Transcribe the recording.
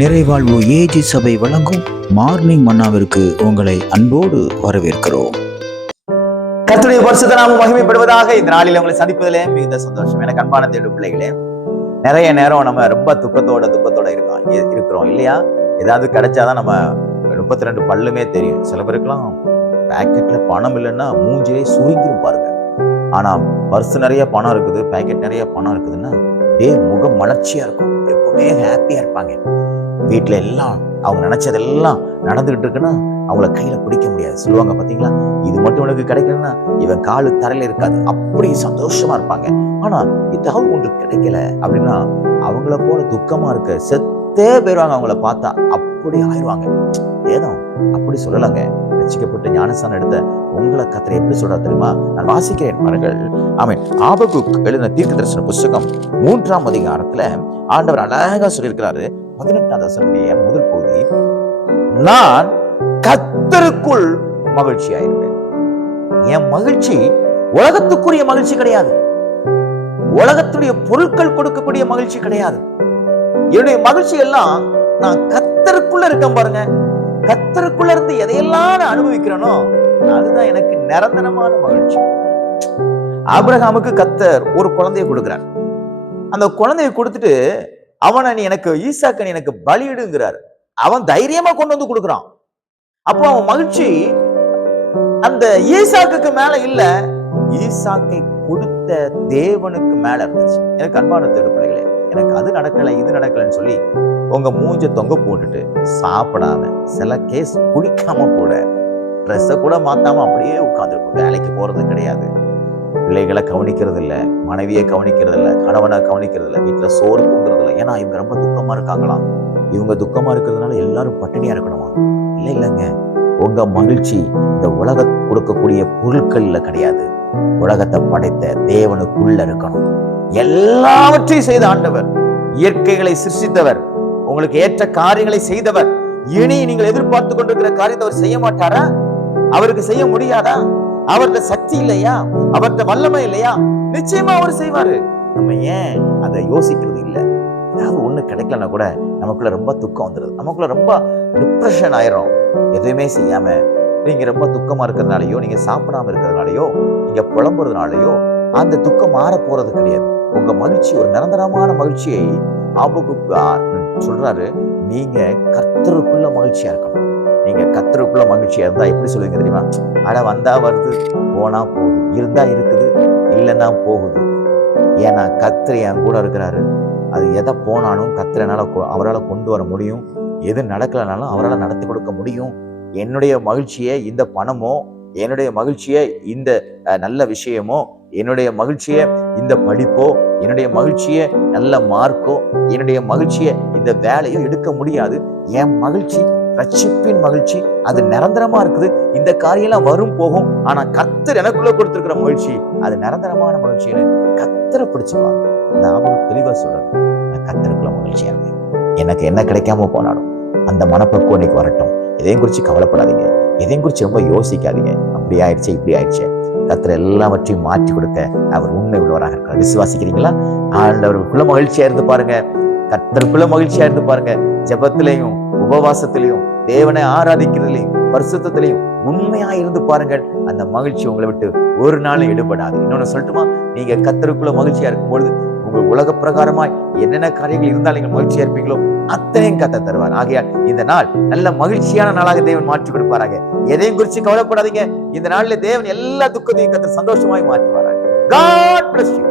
நிறைவாழ்வு AG சபை வழங்கும் morning மன்னாவிற்கு உங்களை அன்போடு வரவேற்கிறோம். கர்த்தருடைய பரிசுத்த நாமம் மகிமைப்படுவதாக. இந்த நாளில் உங்களை சந்திப்பதிலே மிகுந்த சந்தோஷம். எனக்கு அன்பான தேடு பிள்ளைகளே, நிறைய நேரம் நம்ம ரொம்ப துக்கத்தோட இருக்கிறோம் இல்லையா? ஏதாவது கிடைச்சாதான் நம்ம 32 பல்லுமே தெரியும். சில பேருக்குலாம் பேக்கெட்ல பணம் இல்லைன்னா மூஞ்சிலே சுருங்கிரும் பாருங்க. ஆனா பர்ஸ் நிறைய பணம் இருக்குது, பேக்கெட் நிறைய பணம் இருக்குதுன்னா முகம் மலர்ச்சியா இருக்கும், எப்பவுமே ஹாப்பியா இருப்பாங்க. வீட்டுல எல்லாம் அவங்க நினைச்சதெல்லாம் நடந்துகிட்டு இருக்குன்னா அவங்கள கையில பிடிக்க முடியாது. சொல்லுவாங்க பாத்தீங்களா, இது மட்டும் உனக்கு கிடைக்கலன்னா இவன் காலு தரையில இருக்காது, அப்படி சந்தோஷமா இருப்பாங்க. ஆனா ஏதாவது ஒன்று கிடைக்கல அப்படின்னா அவங்கள போல துக்கமா இருக்க செத்தே போயிருவாங்க. அவங்கள பார்த்தா அப்படி ஆயிடுவாங்க. வேதம் அப்படி சொல்லலங்க. ரட்சிக்கப்பட்டு ஞானஸ்தானம் எடுத்த உங்களை கர்த்தர் எப்படி சொல்றா தெரியுமா? நான் வாசிக்கிறேன் பாருங்கள். ஆமென். ஆபகுக் எழுதின தீர்க்க தரிசன புஸ்தகம் 3ஆம் அதிகாரத்துல ஆண்டவர் அழகா சொல்லியிருக்கிறாரு. 18ஆம் வசனத்திலேயே முதல் பகுதி, நான் கர்த்தருக்குள் மகிழ்ச்சியாயிருப்பேன். என் மகிழ்ச்சி உலகத்துக்குரிய மகிழ்ச்சி கிடையாது, உலகத்துடைய பொருட்கள் கொடுக்கக்கூடிய மகிழ்ச்சி கிடையாது. என்னுடைய மகிழ்ச்சி எல்லாம் நான் கர்த்தருக்குள்ள இருக்கேன் பாருங்க. கர்த்தருக்குள்ள இருந்து எதையெல்லாம் நான் அனுபவிக்கிறேனோ அதுதான் எனக்கு நிரந்தரமான மகிழ்ச்சி. ஆபிரகாமுக்கு கர்த்தர் ஒரு குழந்தையை கொடுக்கிறார். அந்த குழந்தையை கொடுத்துட்டு அவனை நீ எனக்கு ஈசாக்கன் எனக்கு பலியிடுங்கிறார். அவன் தைரியமா கொண்டு வந்து கொடுக்குறான். அப்போ அவன் மகிழ்ச்சி அந்த ஈசாக்குக்கு மேல இல்ல, ஈசாக்கை கொடுத்த தேவனுக்கு மேல இருந்துச்சு. எனக்கு அன்பான தேடு பிள்ளைகளே, எனக்கு அது நடக்கல இது நடக்கலன்னு சொல்லி உங்க மூஞ்ச தொங்க போட்டுட்டு சாப்பிடாம, சில கேஸ் குளிக்காம கூட, ட்ரெஸ்ஸ கூட மாத்தாம அப்படியே உட்கார்ந்துருக்கும். வேலைக்கு போறது கிடையாது, பிள்ளைகளை கவனிக்கிறது இல்ல, மனைவியை கவனிக்கிறது இல்ல, கணவனை கவனிக்கிறது இல்ல, வீட்டுல சோறு தூங்குறது இல்லை. ஏன்னா இவங்க ரொம்ப துக்கமா இருக்காங்களாம். இவங்க துக்கமா இருக்கிறதுனால எல்லாரும் பட்டினியா இருக்கணுமா? இல்லைங்க, உங்க மகிழ்ச்சி இந்த உலக கொடுக்கக்கூடிய பொருட்கள்ல கிடையாது, உலகத்தை படைத்த தேவனுக்குள்ள இருக்கணும். எல்லாவற்றையும் செய்த ஆண்டவர், இயற்கைகளை சிருஷ்டித்தவர், உங்களுக்கு ஏற்ற காரியங்களை செய்தவர். இனி நீங்கள் எதிர்பார்த்து கொண்டிருக்கிற காரியத்தை அவர் செய்ய மாட்டாரா? அவருக்கு செய்ய முடியாதா? அவர்கிட்ட சக்தி இல்லையா? அவர்கிட்ட வல்லமை இல்லையா? நிச்சயமா அவர் செய்வாரு. நம்ம ஏன் அதை யோசிக்கிறது இல்லை? ஏதாவது ஒண்ணு கிடைக்கலன்னா கூட நமக்குள்ள ரொம்ப துக்கம் வந்துடுது, நமக்குள்ள ரொம்ப டிப்ரெஷன் ஆயிரும். எதுவுமே செய்யாம நீங்க ரொம்ப துக்கமா இருக்கிறதுனாலயோ, நீங்க சாப்பிடாம இருக்கிறதுனாலயோ, நீங்க புலம்புறதுனாலயோ அந்த துக்கம் மாற போறது கிடையாது. உங்க மகிழ்ச்சி ஒரு நிரந்தரமான மகிழ்ச்சியை ஆபகுக் சொல்றாரு. நீங்க கர்த்தருக்குள்ள மகிழ்ச்சியா இருக்கணும். நீங்க கர்த்தருக்குள்ள மகிழ்ச்சியா இருந்தா எப்படி சொல்லுவீங்க தெரியுமா? அட வந்தா வருது, போனா போகுது, இருந்தா இருக்குது, இல்லைன்னா போகுது. ஏன்னா கர்த்தர் என் கூட இருக்கிறாரு. அது எதை போனாலும் கர்த்தரனால அவரால் கொண்டு வர முடியும். எது நடக்கலனாலும் அவரால் நடத்தி கொடுக்க முடியும். என்னுடைய மகிழ்ச்சியை இந்த பணமோ, என்னுடைய மகிழ்ச்சியை இந்த நல்ல விஷயமோ, என்னுடைய மகிழ்ச்சியை இந்த படிப்போ, என்னுடைய மகிழ்ச்சியை நல்ல மார்க்கோ, என்னுடைய மகிழ்ச்சியை இந்த வேலையோ எடுக்க முடியாது. என் மகிழ்ச்சி ரட்சிப்பின் மகிழ்ச்சி, அது நிரந்தரமா இருக்குது. இந்த காரியெல்லாம் வரும் போகும். ஆனா கர்த்தர் எனக்குள்ள கொடுத்திருக்கிற மகிழ்ச்சி அது நிரந்தரமான மகிழ்ச்சின்னு கர்த்தரை பிடிச்சுக்குவாங்க. நான் தெளிவா சொல்றேன், நான் கர்த்தருக்குள்ள மகிழ்ச்சியா இருக்கேன். எனக்கு என்ன கிடைக்காம போனாலும் அந்த மனப்பக்குவம் இன்னைக்கு வரட்டும். எதையும் குறிச்சு கவலைப்படாதீங்க, எதையும் குறிச்சு ரொம்ப யோசிக்காதீங்க. அப்படி ஆயிடுச்சு இப்படி ஆயிடுச்சு. கர்த்தர் எல்லாவற்றையும் மாற்றி கொடுக்க அவர் உண்மை உள்ளவராக இருக்கிறார். விசுவாசிக்கிறீங்களா? ஆண்டவருக்குள்ள மகிழ்ச்சியா இருந்து பாருங்க, கர்த்தருக்குள்ள மகிழ்ச்சியா இருந்து பாருங்க. ஜெபத்திலையும் உபவாசத்திலையும் தேவனை ஆராதிக்கிறதுலையும் பரிசுத்தத்திலையும் உண்மையா இருந்து பாருங்கள். அந்த மகிழ்ச்சி உங்களை விட்டு ஒரு நாளும் எடுபடாது. இன்னொன்னு சொல்லட்டுமா? நீங்க கர்த்தருக்குள்ள மகிழ்ச்சியா இருக்கும் பொழுது உங்கள் உலக பிரகாரமாய் என்னென்ன காரியங்கள் இருந்தால் நீங்கள் மகிழ்ச்சியா இருப்பீங்களோ அத்தனையும் கர்த்தர் தருவார். ஆகையால் இந்த நாள் நல்ல மகிழ்ச்சியான நாளாக தேவன் மாற்றி கொடுப்பாராங்க. எதையும் குறிச்சு கவலைப்படாதீங்க. இந்த நாளில் தேவன் எல்லா துக்கத்தையும் கர்த்தர் சந்தோஷமாய் மாற்றுவாராங்க. God bless you.